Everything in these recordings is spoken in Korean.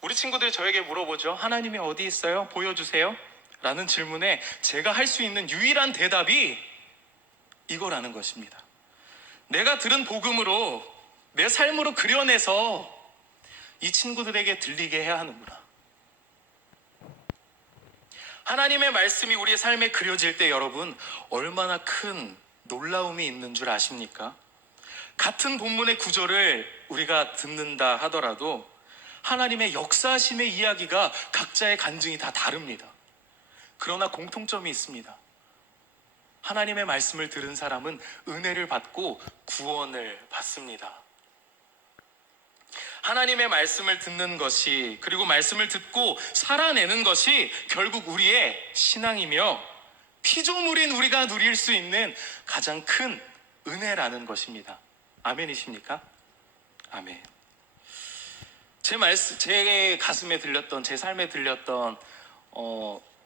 우리 친구들이 저에게 물어보죠. 하나님이 어디 있어요? 보여주세요. 라는 질문에 제가 할 수 있는 유일한 대답이 이거라는 것입니다. 내가 들은 복음으로 내 삶으로 그려내서 이 친구들에게 들리게 해야 하는구나. 하나님의 말씀이 우리의 삶에 그려질 때 여러분 얼마나 큰 놀라움이 있는 줄 아십니까? 같은 본문의 구절을 우리가 듣는다 하더라도 하나님의 역사하심의 이야기가 각자의 간증이 다 다릅니다. 그러나 공통점이 있습니다. 하나님의 말씀을 들은 사람은 은혜를 받고 구원을 받습니다. 하나님의 말씀을 듣는 것이, 그리고 말씀을 듣고 살아내는 것이 결국 우리의 신앙이며 피조물인 우리가 누릴 수 있는 가장 큰 은혜라는 것입니다. 아멘이십니까? 아멘. 제 가슴에 들렸던, 제 삶에 들렸던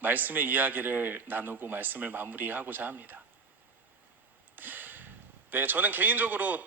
말씀의 이야기를 나누고 말씀을 마무리하고자 합니다. 네, 저는 개인적으로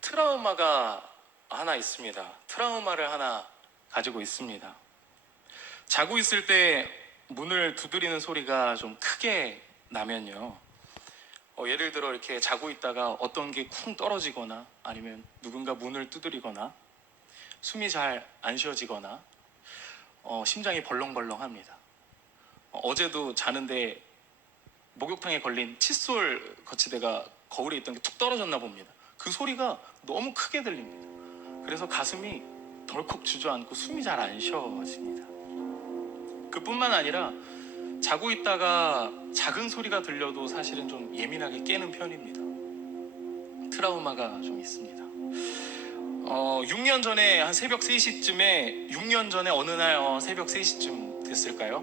트라우마가 하나 있습니다. 트라우마를 하나 가지고 있습니다. 자고 있을 때 문을 두드리는 소리가 좀 크게 나면요, 예를 들어 이렇게 자고 있다가 어떤 게 쿵 떨어지거나 아니면 누군가 문을 두드리거나 숨이 잘 안 쉬어지거나 심장이 벌렁벌렁합니다. 어제도 자는데 목욕탕에 걸린 칫솔 거치대가 거울에 있던 게 툭 떨어졌나 봅니다. 그 소리가 너무 크게 들립니다. 그래서 가슴이 덜컥 주저앉고 숨이 잘 안 쉬어집니다. 그뿐만 아니라 자고 있다가 작은 소리가 들려도 사실은 좀 예민하게 깨는 편입니다. 트라우마가 좀 있습니다. 6년 전에 한 새벽 3시쯤에 6년 전에 어느 날 새벽 3시쯤 됐을까요?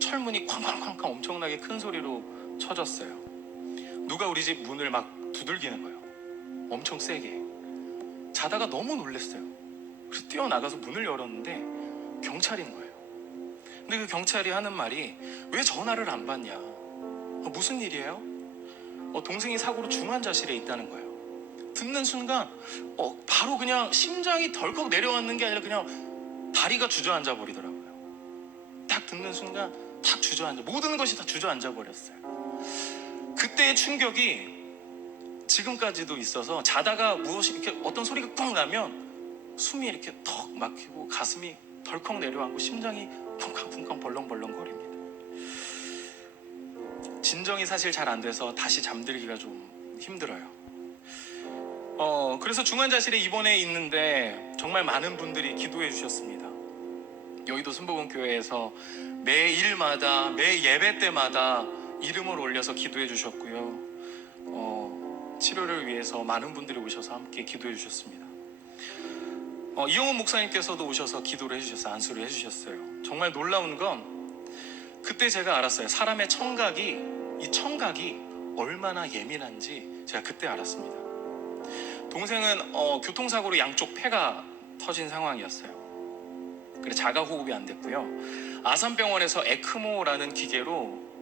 철문이 쾅쾅쾅쾅 엄청나게 큰 소리로 쳐졌어요. 누가 우리 집 문을 막 두들기는 거예요. 엄청 세게. 자다가 너무 놀랐어요. 그래서 뛰어나가서 문을 열었는데 경찰인 거예요. 근데 그 경찰이 하는 말이 왜 전화를 안 받냐? 무슨 일이에요? 동생이 사고로 중환자실에 있다는 거예요. 듣는 순간 바로 그냥 심장이 덜컥 내려앉는 게 아니라 그냥 다리가 주저앉아 버리더라고요. 딱 듣는 순간 탁 주저앉아, 모든 것이 다 주저앉아 버렸어요. 그때의 충격이 지금까지도 있어서 자다가 이렇게 어떤 소리가 뻥 나면 숨이 이렇게 턱 막히고 가슴이 덜컥 내려앉고 심장이 쿵쾅쿵쾅 벌렁벌렁 거립니다. 진정이 사실 잘 안 돼서 다시 잠들기가 좀 힘들어요. 그래서 중환자실에 입원해 있는데 정말 많은 분들이 기도해 주셨습니다. 여의도 순복음교회에서 매일마다 매 예배 때마다 이름을 올려서 기도해 주셨고요. 치료를 위해서 많은 분들이 오셔서 함께 기도해 주셨습니다. 이영훈 목사님께서도 오셔서 기도를 해주셨어요. 안수를 해주셨어요. 정말 놀라운 건 그때 제가 알았어요. 사람의 이 청각이 얼마나 예민한지 제가 그때 알았습니다. 동생은 교통사고로 양쪽 폐가 터진 상황이었어요. 그래서 자가호흡이 안 됐고요. 아산병원에서 에크모라는 기계로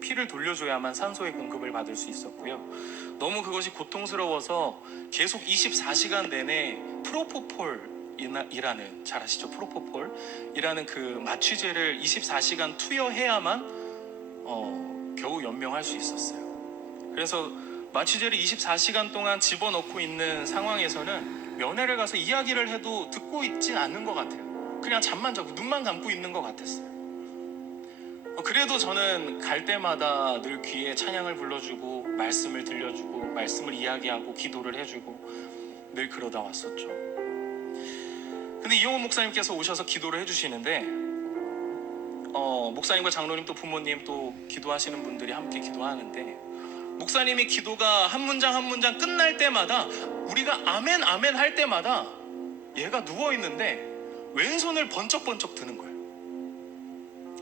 피를 돌려줘야만 산소의 공급을 받을 수 있었고요. 너무 그것이 고통스러워서 계속 24시간 내내 프로포폴이라는, 잘 아시죠? 프로포폴이라는 그 마취제를 24시간 투여해야만 겨우 연명할 수 있었어요. 그래서 마취제를 24시간 동안 집어넣고 있는 상황에서는 면회를 가서 이야기를 해도 듣고 있진 않는 것 같아요. 그냥 잠만 자고 눈만 감고 있는 것 같았어요. 그래도 저는 갈 때마다 늘 귀에 찬양을 불러주고 말씀을 들려주고 말씀을 이야기하고 기도를 해주고 늘 그러다 왔었죠. 근데 이용훈 목사님께서 오셔서 기도를 해주시는데 목사님과 장로님 또 부모님 또 기도하시는 분들이 함께 기도하는데 목사님이 기도가 한 문장 한 문장 끝날 때마다 우리가 아멘 아멘 할 때마다 얘가 누워있는데 왼손을 번쩍번쩍 드는 거예요.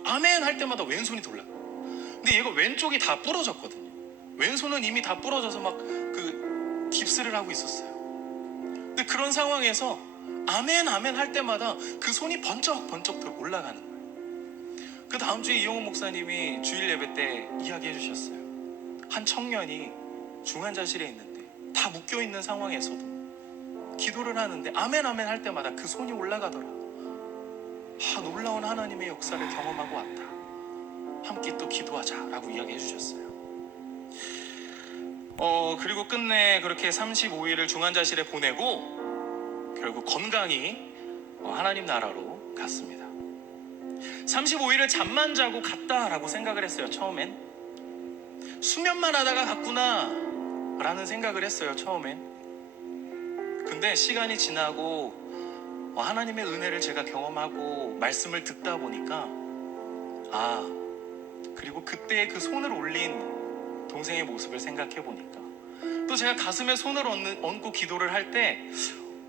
아멘 할 때마다 왼손이 돌아요. 근데 얘가 왼쪽이 다 부러졌거든요. 왼손은 이미 다 부러져서 막 그 깁스를 하고 있었어요. 근데 그런 상황에서 아멘 아멘 할 때마다 그 손이 번쩍번쩍 올라가는 거예요. 그 다음 주에 이용훈 목사님이 주일 예배 때 이야기해 주셨어요. 한 청년이 중환자실에 있는데 다 묶여있는 상황에서도 기도를 하는데 아멘 아멘 할 때마다 그 손이 올라가더라. 놀라운 하나님의 역사를 경험하고 왔다. 함께 또 기도하자라고 이야기해 주셨어요. 그리고 끝내 그렇게 35일을 중환자실에 보내고 결국 건강히 하나님 나라로 갔습니다. 35일을 잠만 자고 갔다라고 생각을 했어요. 처음엔 수면만 하다가 갔구나 라는 생각을 했어요. 처음엔. 근데 시간이 지나고 하나님의 은혜를 제가 경험하고 말씀을 듣다 보니까 그리고 그때의 그 손을 올린 동생의 모습을 생각해 보니까 또 제가 가슴에 손을 얹고 기도를 할 때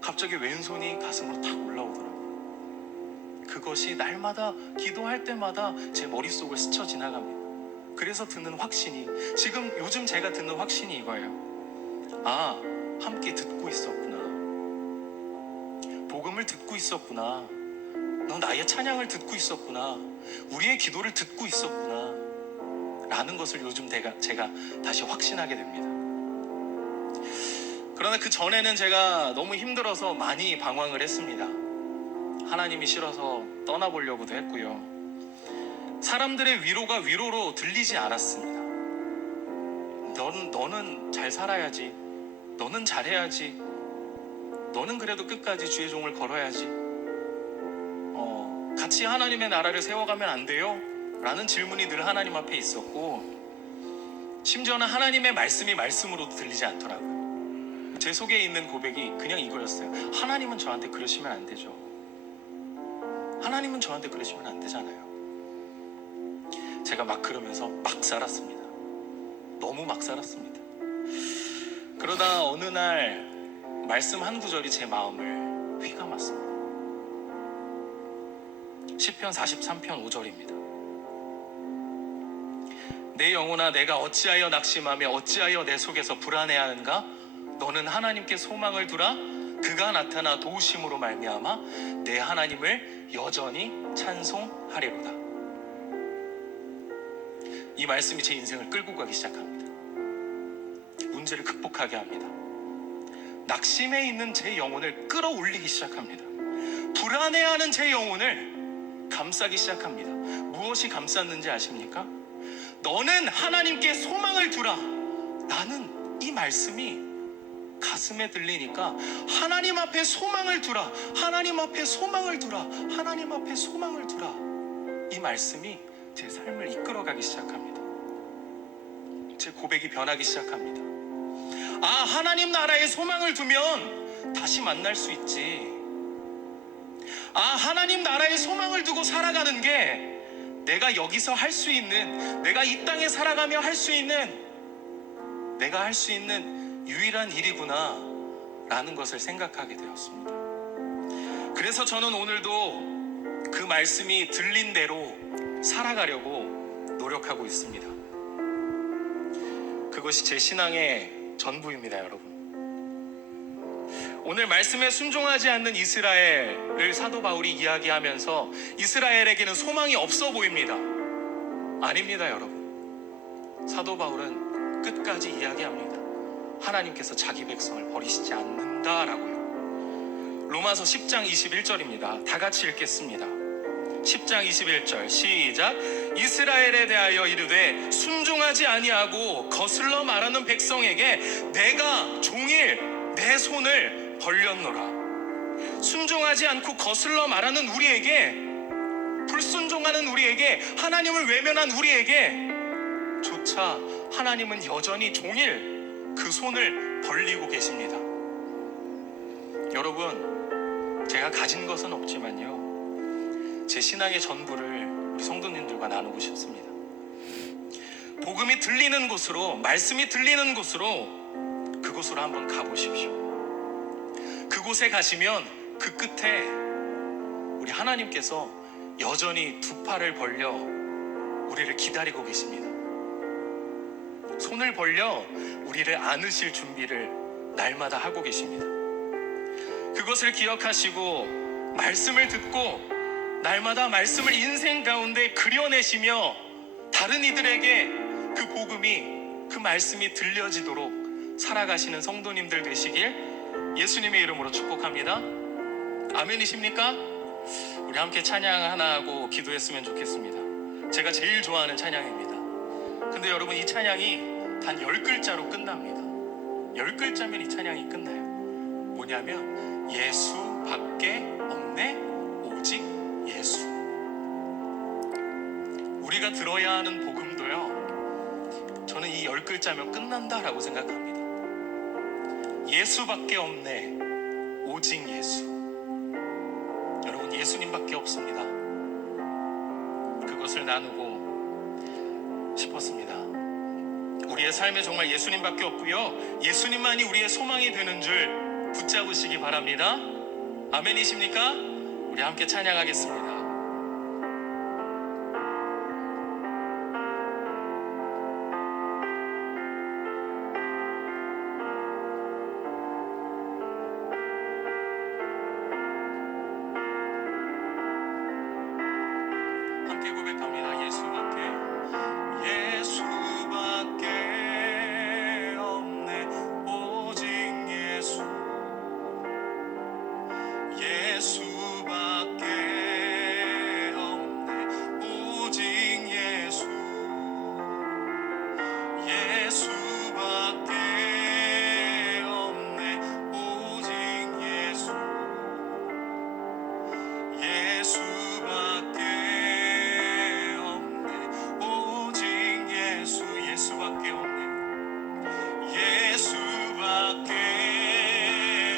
갑자기 왼손이 가슴으로 탁 올라오더라고요. 그것이 날마다 기도할 때마다 제 머릿속을 스쳐 지나갑니다. 그래서 듣는 확신이, 지금 요즘 제가 듣는 확신이 이거예요. 함께 듣고 있었구나. 복음을 듣고 있었구나. 너 나의 찬양을 듣고 있었구나. 우리의 기도를 듣고 있었구나 라는 것을 요즘 제가 다시 확신하게 됩니다. 그러나 그 전에는 제가 너무 힘들어서 많이 방황을 했습니다. 하나님이 싫어서 떠나보려고도 했고요. 사람들의 위로가 위로로 들리지 않았습니다. 너는 잘 살아야지. 너는 잘해야지. 너는 그래도 끝까지 주의 종을 걸어야지. 같이 하나님의 나라를 세워가면 안 돼요? 라는 질문이 늘 하나님 앞에 있었고, 심지어는 하나님의 말씀이 말씀으로도 들리지 않더라고요. 제 속에 있는 고백이 그냥 이거였어요. 하나님은 저한테 그러시면 안 되죠. 하나님은 저한테 그러시면 안 되잖아요. 제가 막 그러면서 막 살았습니다. 너무 막 살았습니다. 그러다 어느 날 말씀 한 구절이 제 마음을 휘감았습니다. 시편 43편 5절입니다. 내 영혼아, 내가 어찌하여 낙심하며 어찌하여 내 속에서 불안해하는가? 너는 하나님께 소망을 두라. 그가 나타나 도우심으로 말미암아 내 하나님을 여전히 찬송하리로다. 이 말씀이 제 인생을 끌고 가기 시작합니다. 문제를 극복하게 합니다. 낙심해 있는 제 영혼을 끌어올리기 시작합니다. 불안해하는 제 영혼을 감싸기 시작합니다. 무엇이 감쌌는지 아십니까? 너는 하나님께 소망을 두라. 나는 이 말씀이 가슴에 들리니까 하나님 앞에 소망을 두라. 하나님 앞에 소망을 두라. 하나님 앞에 소망을 두라. 이 말씀이 제 삶을 이끌어가기 시작합니다. 제 고백이 변하기 시작합니다. 하나님 나라에 소망을 두면 다시 만날 수 있지. 하나님 나라에 소망을 두고 살아가는 게 내가 여기서 할 수 있는, 내가 이 땅에 살아가며 할 수 있는, 내가 할 수 있는 유일한 일이구나 라는 것을 생각하게 되었습니다. 그래서 저는 오늘도 그 말씀이 들린 대로 살아가려고 노력하고 있습니다. 그것이 제 신앙의 전부입니다, 여러분. 오늘 말씀에 순종하지 않는 이스라엘을 사도 바울이 이야기하면서 이스라엘에게는 소망이 없어 보입니다. 아닙니다, 여러분. 사도 바울은 끝까지 이야기합니다. 하나님께서 자기 백성을 버리시지 않는다라고요. 로마서 10장 21절입니다. 다 같이 읽겠습니다. 10장 21절 시작. 이스라엘에 대하여 이르되 순종하지 아니하고 거슬러 말하는 백성에게 내가 종일 내 손을 벌렸노라. 순종하지 않고 거슬러 말하는 우리에게, 불순종하는 우리에게, 하나님을 외면한 우리에게 조차 하나님은 여전히 종일 그 손을 벌리고 계십니다. 여러분, 제가 가진 것은 없지만요, 제 신앙의 전부를 우리 성도님들과 나누고 싶습니다. 복음이 들리는 곳으로, 말씀이 들리는 곳으로, 그곳으로 한번 가보십시오. 그곳에 가시면 그 끝에 우리 하나님께서 여전히 두 팔을 벌려 우리를 기다리고 계십니다. 손을 벌려 우리를 안으실 준비를 날마다 하고 계십니다. 그것을 기억하시고 말씀을 듣고 날마다 말씀을 인생 가운데 그려내시며 다른 이들에게 그 복음이, 그 말씀이 들려지도록 살아가시는 성도님들 되시길 예수님의 이름으로 축복합니다. 아멘이십니까? 우리 함께 찬양 하나 하고 기도했으면 좋겠습니다. 제가 제일 좋아하는 찬양입니다. 근데 여러분, 이 찬양이 단 10글자로 끝납니다. 10글자면 이 찬양이 끝나요. 뭐냐면 예수밖에 없네 오직 예수. 우리가 들어야 하는 복음도요, 저는 이 10글자면 끝난다라고 생각합니다. 예수밖에 없네 오직 예수. 여러분, 예수님밖에 없습니다. 그것을 나누고 싶었습니다. 우리의 삶에 정말 예수님밖에 없고요, 예수님만이 우리의 소망이 되는 줄 붙잡으시기 바랍니다. 아멘이십니까? 우리 함께 찬양하겠습니다. 함께 고백합니다. 예수밖에